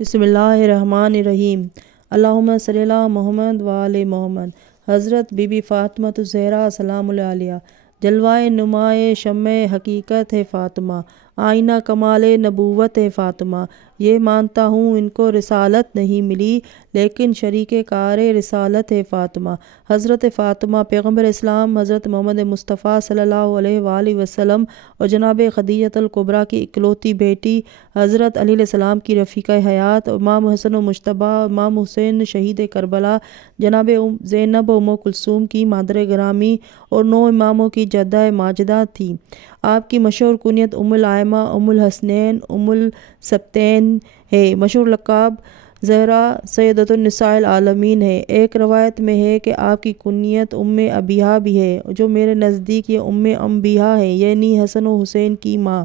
بسم اللہ الرحمن الرحیم۔ اللہم صلی علی محمد و آل محمد۔ حضرت بی بی فاطمہ الزہرا سلام اللہ علیہا۔ جلوائے نمائے شمع حقیقت ہے فاطمہ، آئینہ کمال نبوت ہے فاطمہ۔ یہ مانتا ہوں ان کو رسالت نہیں ملی، لیکن شریک کار رسالت ہے فاطمہ۔ حضرت فاطمہ پیغمبر اسلام حضرت محمد مصطفیٰ صلی اللہ علیہ وآلہ وسلم اور جناب خدیجہ الکبریٰ کی اکلوتی بیٹی، حضرت علی علیہ السلام کی رفیقہ حیات، امام حسن و مجتبیٰ، امام حسین شہید کربلا، جناب زینب و ام کلثوم کی مادر گرامی اور 9 اماموں کی جدہ ماجدہ تھیں۔ آپ کی مشہور کنیت ام الائمہ، ام الحسنین، ام السبتین ہے۔ مشہور لقب زہرا سیدۃ النساء العالمین ہے۔ ایک روایت میں ہے کہ آپ کی کنیت ام ابیہا بھی ہے، جو میرے نزدیک یہ ام انبیاء ہے، یعنی حسن و حسین کی ماں۔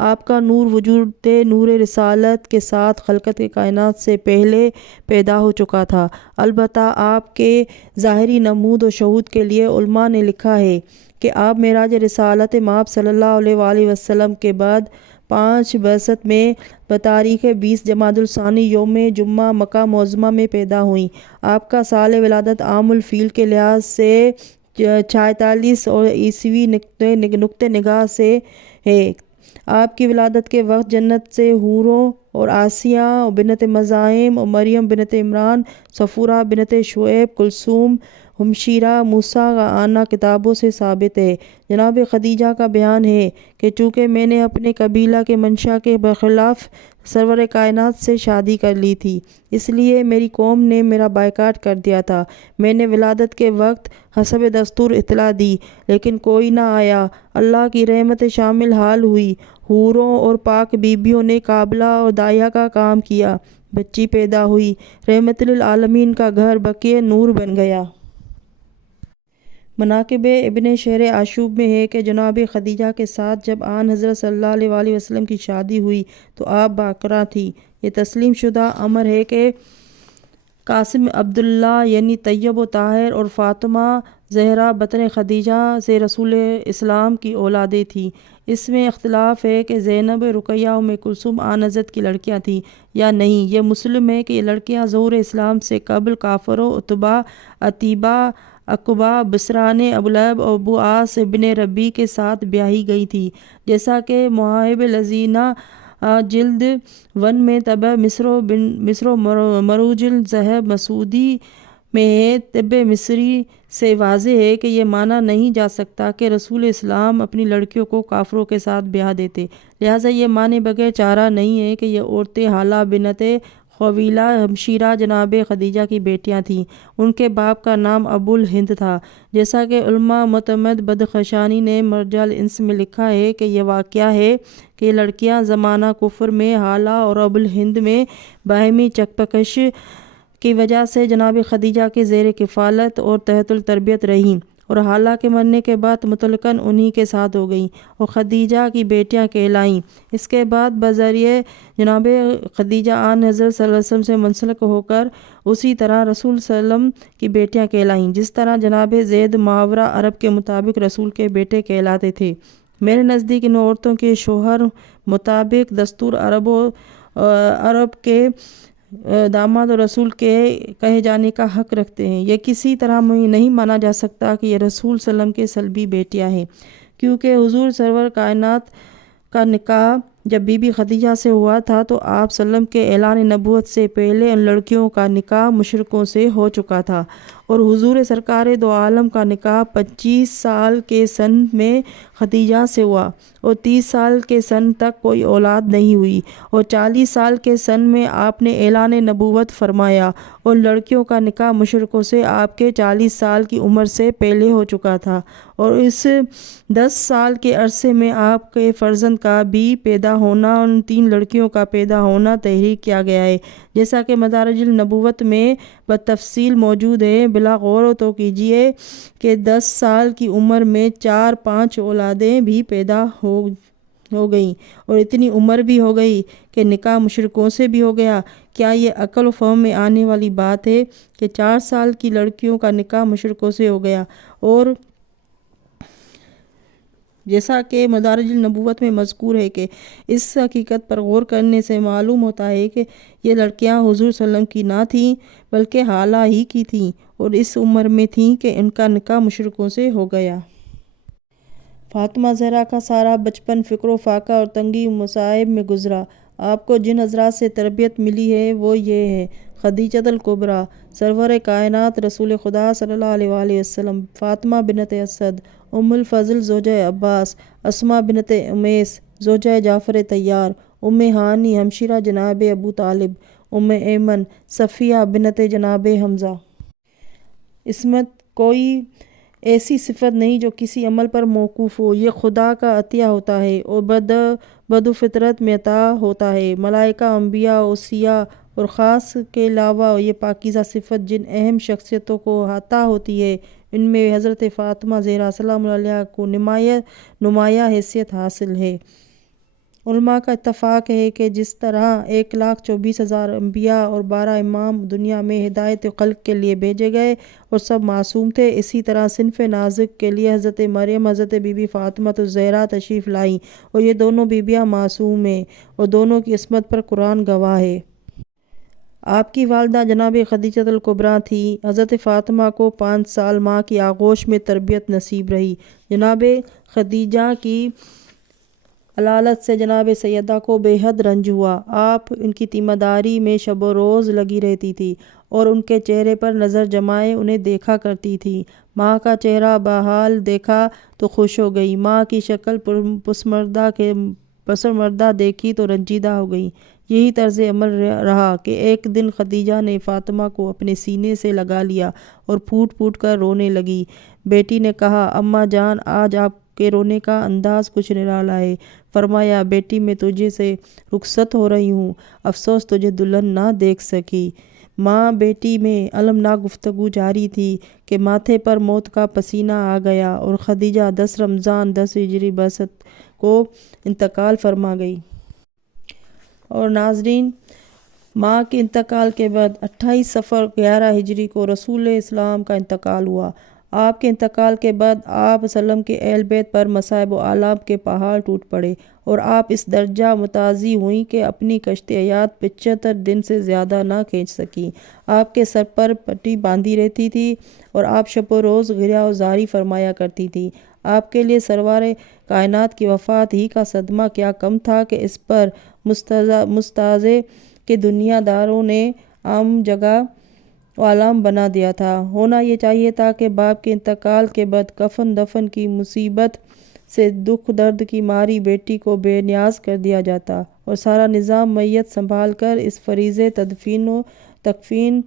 آپ کا نور وجود نور رسالت کے ساتھ خلقت کے کائنات سے پہلے پیدا ہو چکا تھا۔ البتہ آپ کے ظاہری نمود و شہود کے لیے علماء نے لکھا ہے کہ آپ معراج رسالت مآب صلی اللہ علیہ وآلہ وسلم کے بعد 5 بعثت میں بتاریخ 20 جمادی الثانی یوم جمعہ مکہ معظمہ میں پیدا ہوئیں۔ آپ کا سال ولادت عام الفیل کے لحاظ سے 46 اور عیسوی نقطہ نگاہ سے ہے۔ آپ کی ولادت کے وقت جنت سے حوروں اور آسیہ بنت مزاحم اور مریم بنت عمران، صفورہ بنت شعیب، کلثوم، ہمشیرہ موسیٰ کا آنا کتابوں سے ثابت ہے۔ جناب خدیجہ کا بیان ہے کہ چونکہ میں نے اپنے قبیلہ کے منشا کے برخلاف سرور کائنات سے شادی کر لی تھی، اس لیے میری قوم نے میرا بائیکاٹ کر دیا تھا۔ میں نے ولادت کے وقت حسب دستور اطلاع دی، لیکن کوئی نہ آیا۔ اللہ کی رحمت شامل حال ہوئی۔ حوروں اور پاک بیبیوں نے قابلہ اور داعیہ کا کام کیا، بچی پیدا ہوئی، رحمت للعالمین کا گھر بقیع نور بن گیا۔ مناقب ابن شہر آشوب میں ہے کہ جناب خدیجہ کے ساتھ جب آن حضرت صلی اللہ علیہ وآلہ وسلم کی شادی ہوئی تو آپ باکرہ تھیں۔ یہ تسلیم شدہ امر ہے کہ قاسم عبداللہ یعنی طیب و طاہر اور فاطمہ زہرا بطن خدیجہ سے رسول اسلام کی اولادیں تھیں۔ اس میں اختلاف ہے کہ زینب، رقیہ، ام کلثوم آن حضرت کی لڑکیاں تھیں یا نہیں۔ یہ مسلم ہے کہ یہ لڑکیاں ظہور اسلام سے قبل کافروں عتبہ، عتیبہ، عقبہ، بصران، ابولہب اور ابو عاص ابن ربیع کے ساتھ بیاہی گئی تھیں، جیسا کہ مواہب الذین جلد 1 میں طب مصر و مروج الذہب مسعودی میں ہے۔ طب مصری سے واضح ہے کہ یہ مانا نہیں جا سکتا کہ رسول اسلام اپنی لڑکیوں کو کافروں کے ساتھ بیاہ دیتے، لہٰذا یہ مانے بغیر چارہ نہیں ہے کہ یہ عورتیں حالہ بنت خویلہ ہمشیرہ جناب خدیجہ کی بیٹیاں تھیں۔ ان کے باپ کا نام ابو الہند تھا، جیسا کہ علامہ معتمد بدخشانی نے مرجع الانس میں لکھا ہے کہ یہ واقعہ ہے کہ یہ لڑکیاں زمانہ کفر میں حالہ اور ابو الہند میں باہمی چکپکش کی وجہ سے جناب خدیجہ کے زیر کفالت اور تحت التربیت رہیں، اور حالہ کے مرنے کے بعد مطلقاً انہی کے ساتھ ہو گئیں اور خدیجہ کی بیٹیاں کہلائیں۔ اس کے بعد بذریعہ جناب خدیجہ آن حضرت صلی اللہ علیہ وسلم سے منسلک ہو کر اسی طرح رسول صلی اللہ علیہ وسلم کی بیٹیاں کہلائیں، جس طرح جناب زید محاورہ عرب کے مطابق رسول کے بیٹے کہلاتے تھے۔ میرے نزدیک ان عورتوں کے شوہر مطابق دستور عرب کے داماد اور رسول کے کہے جانے کا حق رکھتے ہیں۔ یہ کسی طرح نہیں مانا جا سکتا کہ یہ رسول صلی اللہ علیہ وسلم کے صلبی بیٹیاں ہیں، کیونکہ حضور سرور کائنات کا نکاح جب بی بی خدیجہ سے ہوا تھا تو آپ صلی اللہ علیہ وسلم کے اعلان نبوت سے پہلے ان لڑکیوں کا نکاح مشرکوں سے ہو چکا تھا، اور حضور سرکار دو عالم کا نکاح 25 سال کے سن میں خدیجہ سے ہوا، اور 30 سال کے سن تک کوئی اولاد نہیں ہوئی، اور 40 سال کے سن میں آپ نے اعلان نبوت فرمایا، اور لڑکیوں کا نکاح مشرکوں سے آپ کے 40 سال کی عمر سے پہلے ہو چکا تھا، اور اس 10 سال کے عرصے میں آپ کے فرزند کا بھی پیدا ہونا اور ان 3 لڑکیوں کا پیدا ہونا تحریک کیا گیا ہے، جیسا کہ مدارج النبوت میں بتفصیل موجود ہے۔ بلا غور تو کیجئے کہ 10 سال کی عمر میں 4-5 اولادیں بھی پیدا ہو گئیں، اور اتنی عمر بھی ہو گئی کہ نکاح مشرکوں سے بھی ہو گیا۔ کیا یہ عقل و فہم میں آنے والی بات ہے کہ 4 سال کی لڑکیوں کا نکاح مشرکوں سے ہو گیا اور جیسا کہ مدارج النبوت میں مذکور ہے کہ اس حقیقت پر غور کرنے سے معلوم ہوتا ہے کہ یہ لڑکیاں حضور صلی اللہ علیہ وسلم کی نہ تھیں بلکہ حالہ ہی کی تھیں اور اس عمر میں تھیں کہ ان کا نکاح مشرکوں سے ہو گیا۔ فاطمہ زہرا کا سارا بچپن فقر و فاقہ اور تنگی مصائب میں گزرا۔ آپ کو جن حضرات سے تربیت ملی ہے وہ یہ ہے: خدیجہ الکبریٰ سرور کائنات رسول خدا صلی اللہ علیہ وآلہ وسلم، فاطمہ بنت اسد ام الفضل زوجہ عباس، اسماء بنت امیس زوجہ جعفر طیار، ام ہانی ہمشیرہ جناب ابو طالب، ام ایمن صفیہ بنت جناب حمزہ۔ عصمت کوئی ایسی صفت نہیں جو کسی عمل پر موقوف ہو، یہ خدا کا عطیہ ہوتا ہے اور بدو فطرت میں عطا ہوتا ہے۔ ملائکہ، انبیاء، اوصیاء اور خاص کے علاوہ یہ پاکیزہ صفت جن اہم شخصیتوں کو عطا ہوتی ہے، ان میں حضرت فاطمہ زہرا سلام اللہ علیہا کو نمایاں حیثیت حاصل ہے۔ علماء کا اتفاق ہے کہ جس طرح 1,24,000 انبیاء اور 12 امام دنیا میں ہدایت خلق کے لیے بھیجے گئے اور سب معصوم تھے، اسی طرح صنف نازک کے لیے حضرت مریم حضرت بی بی فاطمہ الزہرا تشریف لائیں اور یہ دونوں بیویاں معصوم ہیں اور دونوں کی عصمت پر قرآن گواہ ہے۔ آپ کی والدہ جناب خدیجہ الکبریٰ تھیں۔ حضرت فاطمہ کو 5 سال ماں کی آغوش میں تربیت نصیب رہی۔ جناب خدیجہ کی علالت سے جناب سیدہ کو بے حد رنج ہوا۔ آپ ان کی تیمہ داری میں شب و روز لگی رہتی تھی اور ان کے چہرے پر نظر جمائے انہیں دیکھا کرتی تھی۔ ماں کا چہرہ بحال دیکھا تو خوش ہو گئی، ماں کی شکل پسماردہ دیکھی تو رنجیدہ ہو گئی۔ یہی طرز عمل رہا کہ ایک دن خدیجہ نے فاطمہ کو اپنے سینے سے لگا لیا اور پھوٹ پھوٹ کر رونے لگی۔ بیٹی نے کہا، اماں جان، آج آپ کے رونے کا انداز کچھ نرالا ہے۔ فرمایا، بیٹی میں تجھے سے رخصت ہو رہی ہوں، افسوس تجھے دلہن نہ دیکھ سکی۔ ماں بیٹی میں المناک گفتگو جاری تھی کہ ماتھے پر موت کا پسینہ آ گیا اور خدیجہ 10 رمضان 10 ہجری بعثت کو انتقال فرما گئی۔ اور ناظرین، ماں کے انتقال کے بعد 28 صفر 11 ہجری کو رسول اسلام کا انتقال ہوا۔ آپ کے انتقال کے بعد آپ وسلم کے اہل بیت پر مصائب و آلام کے پہاڑ ٹوٹ پڑے اور آپ اس درجہ متعاظی ہوئیں کہ اپنی کشت حیات 75 دن سے زیادہ نہ کھینچ سکیں۔ آپ کے سر پر پٹی باندھی رہتی تھی اور آپ شب و روز گریہ و زاری فرمایا کرتی تھی۔ آپ کے لیے سرور کائنات کی وفات ہی کا صدمہ کیا کم تھا کہ اس پر مستعصے کے دنیا داروں نے عام جگہ و عالم بنا دیا تھا۔ ہونا یہ چاہیے تھا کہ باپ کے انتقال کے بعد کفن دفن کی مصیبت سے دکھ درد کی ماری بیٹی کو بے نیاز کر دیا جاتا اور سارا نظام میت سنبھال کر اس فریضے تدفین و تکفین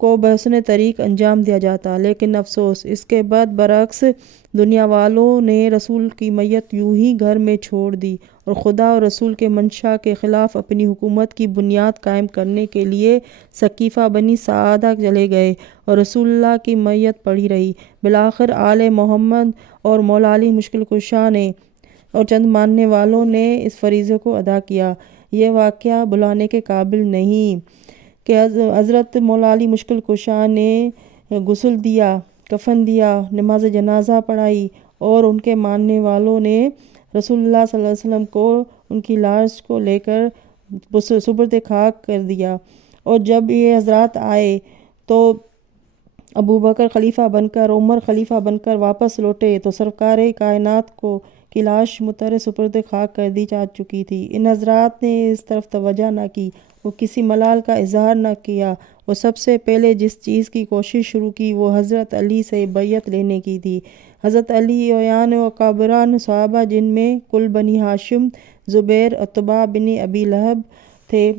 کو بحسن طریق انجام دیا جاتا، لیکن افسوس اس کے بعد برعکس دنیا والوں نے رسول کی میت یوں ہی گھر میں چھوڑ دی اور خدا اور رسول کے منشا کے خلاف اپنی حکومت کی بنیاد قائم کرنے کے لیے سقیفہ بنی ساعدہ چلے گئے اور رسول اللہ کی میت پڑی رہی۔ بالآخر آل محمد اور مولا علی مشکل کشا نے اور چند ماننے والوں نے اس فریضے کو ادا کیا۔ یہ واقعہ بھلانے کے قابل نہیں کہ حضرت مولا علی مشکل کشا نے غسل دیا، کفن دیا، نماز جنازہ پڑھائی اور ان کے ماننے والوں نے رسول اللہ صلی اللہ علیہ وسلم کو ان کی لاش کو لے کر سپرد خاک کر دیا، اور جب یہ حضرات آئے تو ابوبکر خلیفہ بن کر، عمر خلیفہ بن کر واپس لوٹے تو سرکار کائنات کی لاش متر سپرد خاک کر دی جا چکی تھی۔ ان حضرات نے اس طرف توجہ نہ کی، وہ کسی ملال کا اظہار نہ کیا۔ وہ سب سے پہلے جس چیز کی کوشش شروع کی وہ حضرت علی سے بیعت لینے کی تھی۔ حضرت علی اعیان و اکابران صحابہ جن میں کل بنی ہاشم، زبیر، عتبہ بن ابی لہب تھے،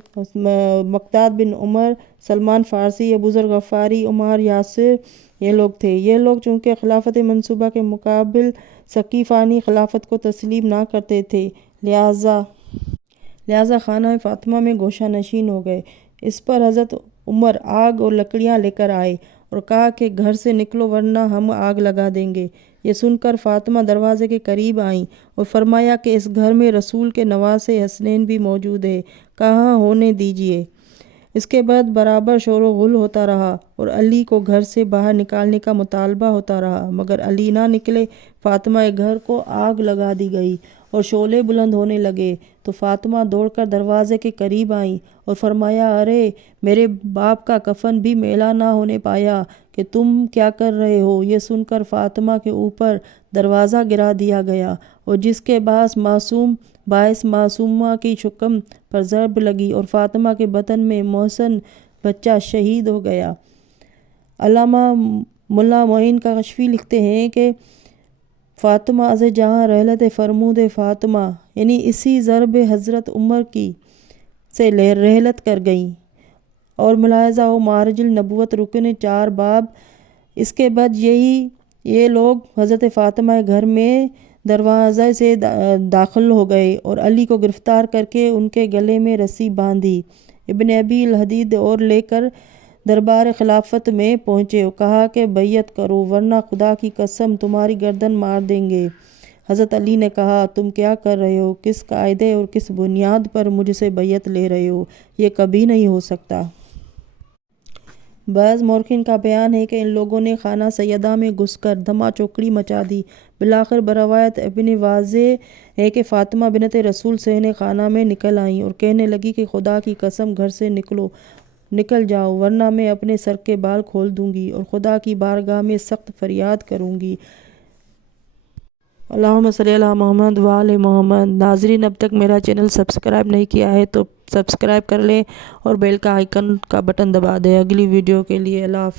مقداد بن عمر، سلمان فارسی، ابو ذر غفاری، عمار یاسر، یہ لوگ تھے۔ یہ لوگ چونکہ خلافت منصوبہ کے مقابل ثقیفانی خلافت کو تسلیم نہ کرتے تھے، لہٰذا خانہ فاطمہ میں گوشہ نشین ہو گئے۔ اس پر حضرت عمر آگ اور لکڑیاں لے کر آئے اور کہا کہ گھر سے نکلو ورنہ ہم آگ لگا دیں گے۔ یہ سن کر فاطمہ دروازے کے قریب آئیں اور فرمایا کہ اس گھر میں رسول کے نواسے حسنین بھی موجود ہیں، کہاں ہونے دیجیے۔ اس کے بعد برابر شور و غل ہوتا رہا اور علی کو گھر سے باہر نکالنے کا مطالبہ ہوتا رہا، مگر علی نہ نکلے۔ فاطمہ گھر کو آگ لگا دی گئی اور شعلے بلند ہونے لگے تو فاطمہ دوڑ کر دروازے کے قریب آئیں اور فرمایا، ارے میرے باپ کا کفن بھی میلا نہ ہونے پایا کہ تم کیا کر رہے ہو؟ یہ سن کر فاطمہ کے اوپر دروازہ گرا دیا گیا اور جس کے باعث معصومہ کی شکم پر ضرب لگی اور فاطمہ کے بطن میں محسن بچہ شہید ہو گیا۔ علامہ ملا معین کاشفی لکھتے ہیں کہ فاطمہ از جہاں رحلت فرمود فاطمہ، یعنی اسی ضرب حضرت عمر کی سے رحلت کر گئیں، اور ملاحظہ ہو معارج النبوت رکن 4 باب۔ اس کے بعد یہ لوگ حضرت فاطمہ گھر میں دروازے سے داخل ہو گئے اور علی کو گرفتار کر کے ان کے گلے میں رسی باندھی، ابن ابی الحدید اور لے کر دربار خلافت میں پہنچے اور کہا کہ بیعت کرو ورنہ خدا کی قسم تمہاری گردن مار دیں گے۔ حضرت علی نے کہا، تم کیا کر رہے ہو؟ کس قاعدے اور کس بنیاد پر مجھ سے بیعت لے رہے ہو؟ یہ کبھی نہیں ہو سکتا۔ بعض مورخین کا بیان ہے کہ ان لوگوں نے خانہ سیدہ میں گھس کر دھما چوکڑی مچا دی۔ بالآخر بروایت ابن واضح ہے کہ فاطمہ بنت رسول صحن خانہ میں نکل آئیں اور کہنے لگی کہ خدا کی قسم گھر سے نکل جاؤ ورنہ میں اپنے سر کے بال کھول دوں گی اور خدا کی بارگاہ میں سخت فریاد کروں گی۔ اللہم صلی علی محمد وآل محمد۔ ناظرین، اب تک میرا چینل سبسکرائب نہیں کیا ہے تو سبسکرائب کر لیں اور بیل کا آئیکن کا بٹن دبا دیں۔ اگلی ویڈیو کے لیے اللہ حافظ۔